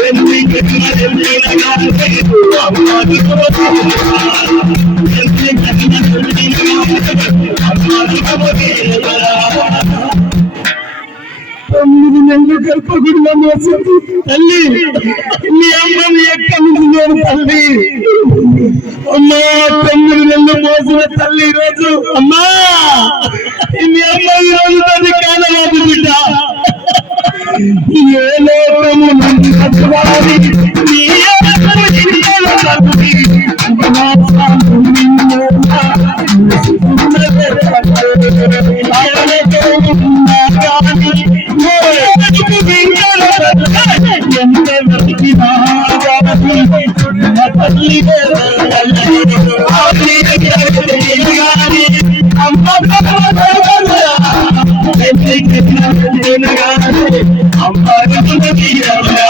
తొమ్మిది నెలలు గర్భగుడిలో మోసింది తల్లి నీ అమ్మని ఎక్కడి నుంచి నేను తల్లి అమ్మా తొమ్మిది నెలలు మోసిన తల్లి ఈరోజు అమ్మా నీ అమ్మ ఈరోజు తల్లి కానరాదు బిడ్డ वाली नी I'm not going to be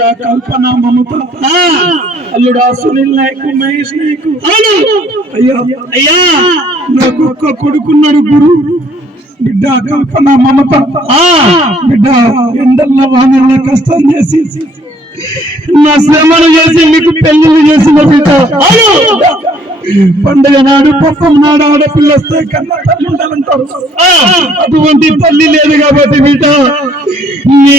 బిడ్డ కల్పన మమత అల్లుడా సునీల్ నాయకు మహేష్ నాయకు అయ్యా అయ్యా నాకు ఒక్క కొడుకున్నాడు గురు బిడ్డ కల్పన మమత బిడ్డ ఎండల్ల వానల్లో కష్టం చేసి నా శ్రమను చేసి మీకు పెళ్లిళ్ళు చేసిన బిడ్డ పండుగ నాడు పప్పం నాడు ఆడపిల్ల వస్తే కన్నా తల్లి ఉండాలంటారు అటువంటి తల్లి లేదు కాబట్టి బిడ్డ నీ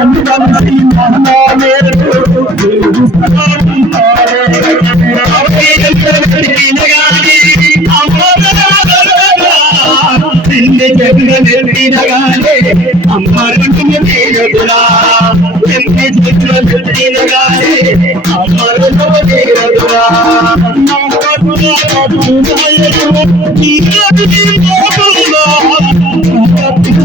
I'm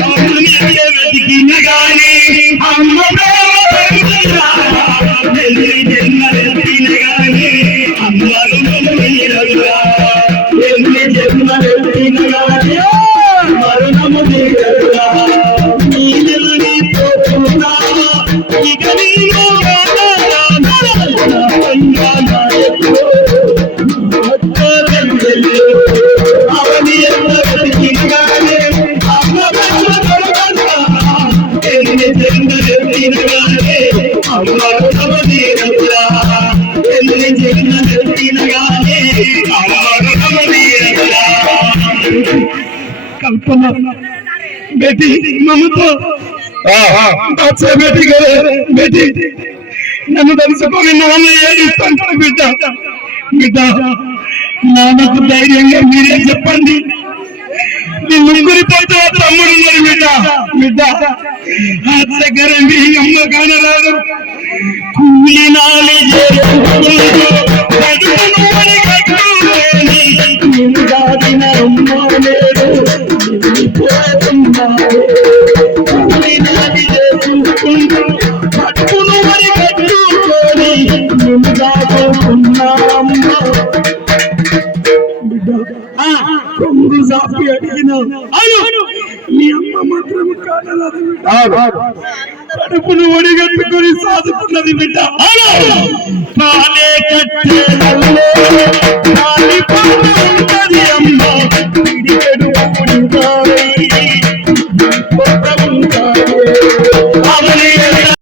Kalkın edemedik yine gani కల్పన బేటీ మమతో బాచా బేటీ గరే బేటీ నన్ను తెలుసుకొని నాన్న ఏడిస్తాను బిడ్డ బిడ్డ నాన్నకు ధైర్యంగా మీరే చెప్పండి నీ ముగ్గురి పోతే తమ్ముడు మరి బిడ్డ బిడ్డ ఆ దగ్గర మీ అమ్మ కానరాదు కూలినాలి చేసుకుంటూ కడుపును మరి కట్టుకొని అడిగిన మీ అమ్మ మాత్రం కడుపును ఒడిగట్టుకుని సాదుకున్నది బిడ్డ కాలే కట్టే